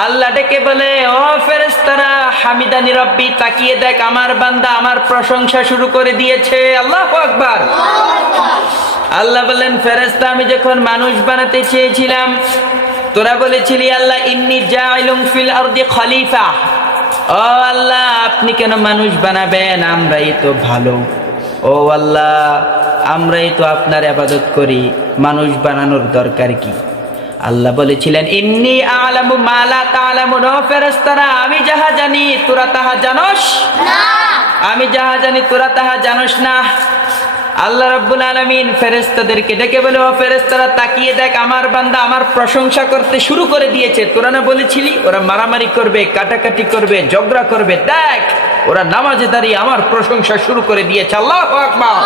আল্লাহ ডেকে বলে, ও ফেরেশতারা, হামিদানি রব্বি, তাকিয়ে দেখ আমার বান্দা আমার প্রশংসা শুরু করে দিয়েছে। আল্লাহু আকবার। আল্লাহ বললেন, ফেরেশতা, আমি যখন মানুষ বানাতে চেয়েছিলাম তোরা বলেছিলি আল্লাহ ইন্নী জাইলুম ফিল আরদি খলিফা। ও আল্লাহ, আপনি কেন মানুষ বানাবেন? আমরাই তো ভালো। ও আল্লাহ, আমরাই তো আপনার ইবাদত করি, মানুষ বানানোর দরকার কি? আল্লাহ বলেছিলেন, ইন্নী আ'লামু মা লা তা'লামুন। ও ফেরেশতারা, আমি যাহা জানি তোরা তাহা জানোস না। আমি যাহা জানি তোরা তাহা জানোস না। আল্লাহ রাব্বুল আলামিন ফেরেশতাদেরকে ডেকে বলে, ও ফেরেশতারা, তাকিয়ে দেখ আমার বান্দা আমার প্রশংসা করতে শুরু করে দিয়েছে। তোরা না বলেছিলি ওরা মারামারি করবে, কাটাকাটি করবে, ঝগড়া করবে? দেখ ওরা নামাজে দাঁড়িয়ে আমার প্রশংসা শুরু করে দিয়েছে। আল্লাহু আকবার।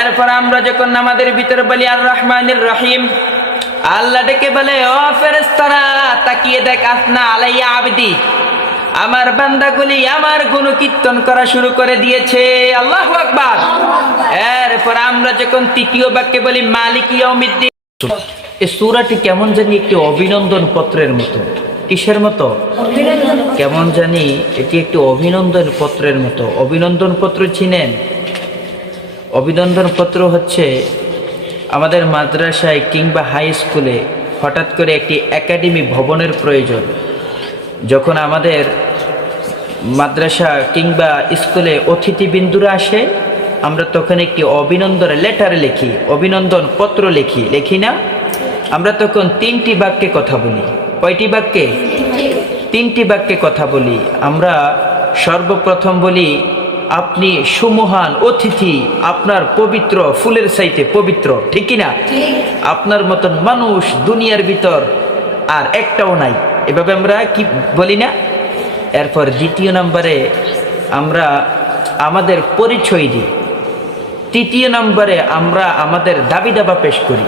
এরপর আমরা যখন নামাজের ভিতরে বলি আর রহমানির রহিম, আল্লাহ ডেকে বলে, ও ফেরেশতারা, তাকিয়ে দেখ আসনা আলাইয়া আবদি, আমার বান্দাগুলি আমার গুণকীর্তন করা শুরু করে দিয়েছে। আল্লাহু আকবার। এরপর আমরা যখন তৃতীয় বাক্যে বলি মালিক ইয়াউমিদ্দিন, এই সূরাটি কেমন জানি একটি অভিনন্দন পত্রের মতো। কিসের মতো? কেমন জানি এটি একটি অভিনন্দন পত্রের মতো। অভিনন্দন পত্র চিনেন? অভিনন্দন পত্র হচ্ছে আমাদের মাদ্রাসায় কিংবা হাই স্কুলে হঠাৎ করে একটি একাডেমি ভবনের প্রয়োজন। যখন আমাদের মাদ্রাসা কিংবা স্কুলে অতিথিবৃন্দুরা আসে, আমরা তখন একটি অভিনন্দন লেটার লিখি, অভিনন্দন পত্র লিখি না? আমরা তখন 3টি বাক্যে কথা বলি। কয়টি বাক্যে? 3টি বাক্যে কথা বলি। আমরা সর্বপ্রথম বলি, আপনি সুমহান অতিথি, আপনার পবিত্র ফুলের চাইতে পবিত্র। ঠিক কিনা? আপনার মতন মানুষ দুনিয়ার ভিতর আর একটাও নাই। এভাবে আমরা কি বলি না? এরপর দ্বিতীয় নম্বরে আমরা আমাদের পরিচয় দিই। তৃতীয় নম্বরে আমরা আমাদের দাবি দাবা পেশ করি।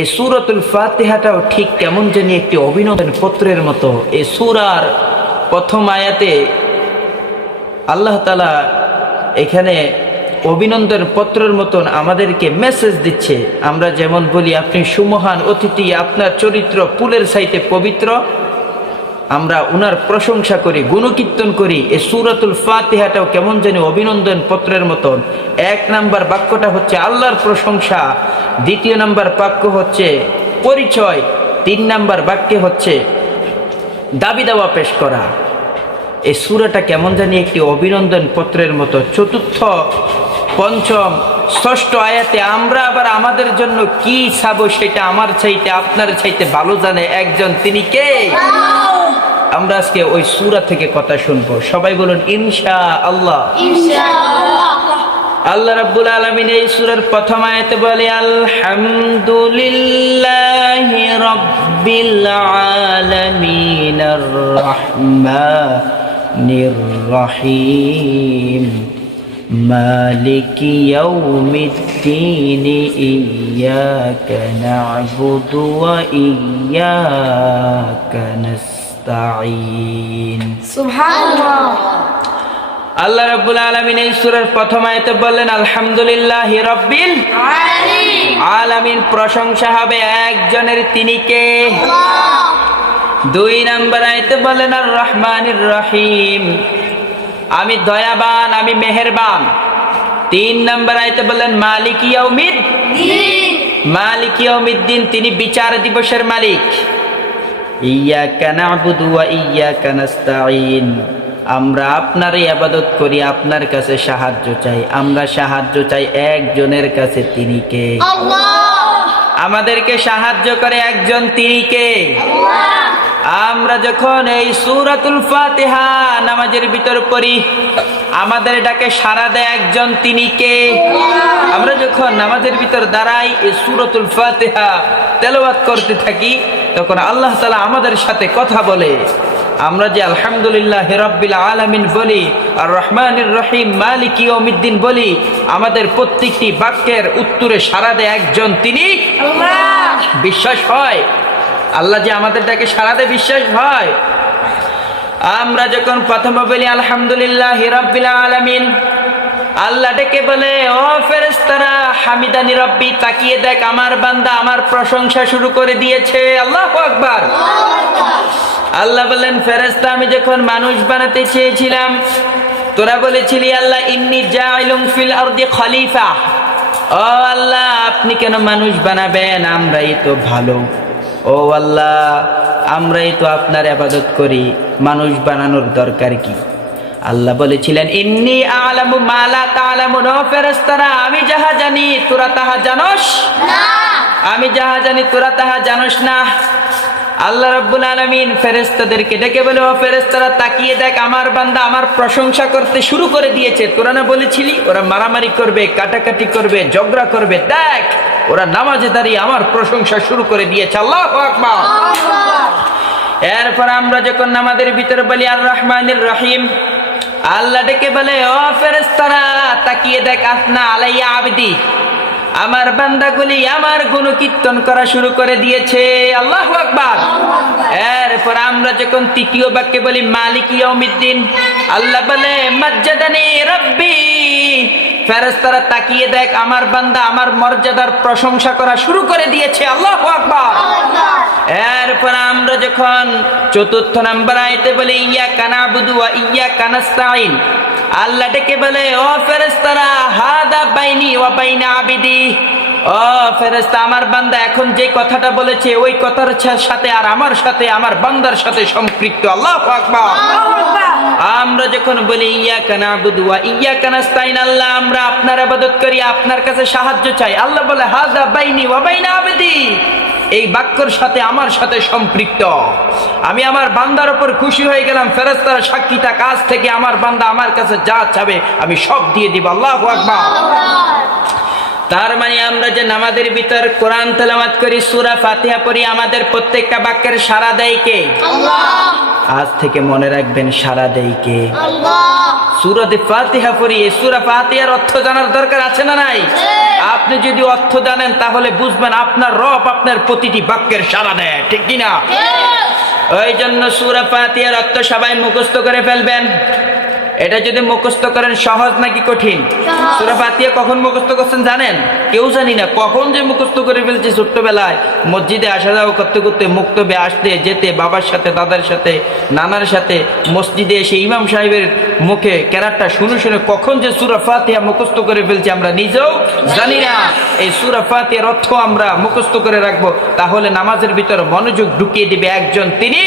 এই সূরাতুল ফাতিহাটাও ঠিক কেমন জানি একটি অভিনন্দন পত্রের মতো। এই সূরার প্রথম আয়াতে আল্লাহ তাআলা এখানে অভিনন্দন পত্রের মতন আমাদেরকে মেসেজ দিচ্ছে। আমরা যেমন বলি আপনি সুমহান অতিথি, আপনার চরিত্র ফুলের চাইতে পবিত্র, আমরা উনার প্রশংসা করি, গুণকীর্তন করি। এই সূরাতুল ফাতিহাটাও কেমন জানি অভিনন্দন পত্রের মতন। 1 নাম্বার বাক্যটা হচ্ছে আল্লাহর প্রশংসা, 2য় নাম্বার বাক্য হচ্ছে পরিচয়, 3 নাম্বার বাক্যে হচ্ছে দাবি দাওয়া পেশ করা। এই সূরাটা কেমন জানি একটি অভিনন্দন পত্রের মতো। 4র্থ, 5ম, 6ষ্ঠ আয়াতে আমরা আবার আমাদের জন্য কি চাবো সেটা আমার চাইতে আপনার চাইতে ভালো জানে একজন, তিনি কে? আমরা আজকে ওই সূরা থেকে কথা শুনবো। সবাই বলুন ইনশাআল্লাহ। আল্লাহ রাব্বুল আলামিন এই সূরার প্রথম আয়াতে বলে, আলহামদুলিল্লাহি রাব্বিল আলামিন আর রহমানির রহিম মালিকি ইয়াউমিদ্দিন ইয়্যাকা না'বুদু ওয়া ইয়্যাকা নাস্তাঈন। সুবহানাল্লাহ। আল্লাহ রাব্বুল আলামিন এই সূরার প্রথম আয়াতে বললেন আলহামদুলিল্লাহি রাব্বিল আলামিন, প্রশংসা হবে একজনের, তিনি কে? আল্লাহ। 2 নম্বর আয়াতে বললেন আর রহমানির রহিম, আমি দয়াবান, আমি মেহেরবান। 3 নম্বর আয়াতে বললেন মালিক ইয়াউমিদ্দিন, মালিক ইয়াউমিদ্দিন, তিনি বিচার দিবসের মালিক। ইয়্যাকা না'বুদু ওয়া ইয়্যাকা নাস্তাঈন, আমরা আপনারই ইবাদত করি, আপনার কাছে সাহায্য চাই। আমরা সাহায্য চাই একজনের কাছে, তিনি কে? আল্লাহ। আমাদেরকে সাহায্য করে একজন, তিনি কে? আল্লাহ। আমরা যখন এই সূরাতুল ফাতিহা নামাজের ভিতর পড়ি, আমাদের ডাকে সাড়া দেয় একজন, তিনি কে? আল্লাহ। আমরা যখন নামাজের ভিতর দাঁড়াই, এই সূরাতুল ফাতিহা তেলাওয়াত করতে থাকি, তখন আল্লাহ তাআলা আমাদের সাথে কথা বলে। আমরা যে আলহামদুলিল্লাহি রাব্বিল আলামিন বলি, আর রহমানির রহিম মালিক ইয়াউমিদ্দিন বলি, আমাদের প্রত্যেকটি বাক্যের উত্তরে সাড়া দেয় একজন, তিনি আল্লাহ। বিশ্বাস হয় আল্লাহ যে আমাদের ডাকে সাড়া দেয়? বিশ্বাস হয়? আমরা যখন প্রথমে বলি আলহামদুলিল্লাহি রাব্বিল আলামিন, আল্লাহ ডেকে বলে, ও ফেরেশতারা, হামিদানি রব্বি, তাকিয়ে দেখ আমার বান্দা আমার প্রশংসা শুরু করে দিয়েছে। আল্লাহু আকবার। আল্লাহ বললেন, ফেরেশতা আমি যখন মানুষ বানাতে চেয়েছিলাম তোরা বলেছিলি আল্লাহ ইন্নী জাইলুম ফিল আরদি খলিফা। ও আল্লাহ আপনি কেন মানুষ বানাবেন, আমরাই তো ভালো। ও আল্লাহ আমরাই তো আপনার ইবাদত করি, মানুষ বানানোর দরকার কি? আল্লাহ বলেছিলেন ইন্নী আ'লামু মা লা তা'লামুন। ও ফেরেশতারা আমি যাহা জানি তোরা তাহা জানোস না, আমি যাহা জানি তোরা তাহা জানোস না। আল্লাহ রাব্বুল আলামিন ফেরেশতাদেরকে ডেকে বলে, ও ফেরেশতারা তাকিয়ে দেখ, আমার বান্দা আমার প্রশংসা করতে শুরু করে দিয়েছে। তোরা না বলেছিলি ওরা মারামারি করবে, কাটাকাটি করবে, ঝগড়া করবে, দেখ ওরা নামাজে দাঁড়িয়ে আমার প্রশংসা শুরু করে দিয়েছে। আল্লাহু আকবার। এরপর আমরা যখন নামাজের ভিতরে বলি আর রহমানির রহিম, আল্লাহ ডেকে বলে, ও ফেরেশতারা তাকিয়ে দেখ, আসনা আলাইয়া আবদি, আমার বান্দাগুলি আমার গুণকীর্তন করা শুরু করে দিয়েছে। আল্লাহু আকবার। এরপর আমরা যখন তৃতীয় বাক্যে বলি মালিক ইয়াউমিদ্দিন, আল্লাহ বলে মাজ্জাদানি রাব্বি, ফেরেশতারা তাকিয়ে দেখ, আমার বান্দা আমার মর্যাদার প্রশংসা করা শুরু করে দিয়েছে। আল্লাহু আকবার। এরপর আমরা যখন চতুর্থ নাম্বার আয়াতে বলি ইয়্যাকা না'বুদু ওয়া ইয়্যাকা নাস্তাঈন, আল্লাহ ডেকে বলে, ও ফেরেশতারা হাদা বাইনি ওয়া বাইনা আবিদি, ও ফেরেশতা আমার বান্দা এখন যে কথাটা বলেছে ওই কথার সাথে আর আমার সাথে আমার বান্দার সাথে সম্পৃক্ত। আল্লাহু আকবার। আমরা যখন বলি ইয়্যাকা না'বুদু ওয়া ইয়্যাকা নাস্তাঈন, আল্লাহ আমরা আপনার ইবাদত করি, আপনার কাছে সাহায্য চাই, আল্লাহ বলে হাদা বাইনি ওয়া বাইনা আবিদি, এই বাক্যর সাথে আমার সাথে সম্পৃক্ত। আমি আমার বান্দার উপর খুশি হয়ে গেলাম, ফেরেশতারা সাক্ষীটা, কাজ থেকে আমার বান্দা আমার কাছে যা চাবে আমি সব দিয়ে দিব। আল্লাহু আকবার। তার মানে আমরা যে নামাজের ভিতর কোরআন তেলাওয়াত করি, সূরা ফাতিহা পড়ি, আমাদের প্রত্যেকটা বাক্যের সাড়া দেয় কে? আল্লাহ। আজ থেকে মনে রাখবেন সাড়া দেয় কে? আল্লাহ। সূরা ফাতিহা পড়ি, এই সূরা ফাতিহার অর্থ জানার দরকার আছে না নাই? আপনি যদি অর্থ জানেন তাহলে বুঝবেন আপনার রব আপনার প্রতিটি বাক্যের সাড়া দেয়, ঠিক কি না? ওই জন্য সূরা ফাতিহার অর্থ সবাই মুখস্থ করে ফেলবেন। এটা যদি মুখস্থ করেন সহজ নাকি কঠিন? সূরা ফাতিহা কখন মুখস্থ করছেন জানেন? কেউ জানি না। কখন যে মুখস্থ করে ফেলছি ছোট্টবেলায়, মসজিদে আসা যাওয়া করতে করতে, মুক্তবে আসতে যেতে, বাবার সাথে দাদার সাথে নানার সাথে, মসজিদে এসে ইমাম সাহেবের মুখে কেরাতটা শুনে শুনে কখন যে সূরা ফাতিহা মুখস্থ করে ফেলছি আমরা নিজেও জানি না। এই সূরা ফাতিহার অর্থ আমরা মুখস্থ করে রাখবো, তাহলে নামাজের ভিতর মনোযোগ ঢুকিয়ে দিবে একজন, তিনি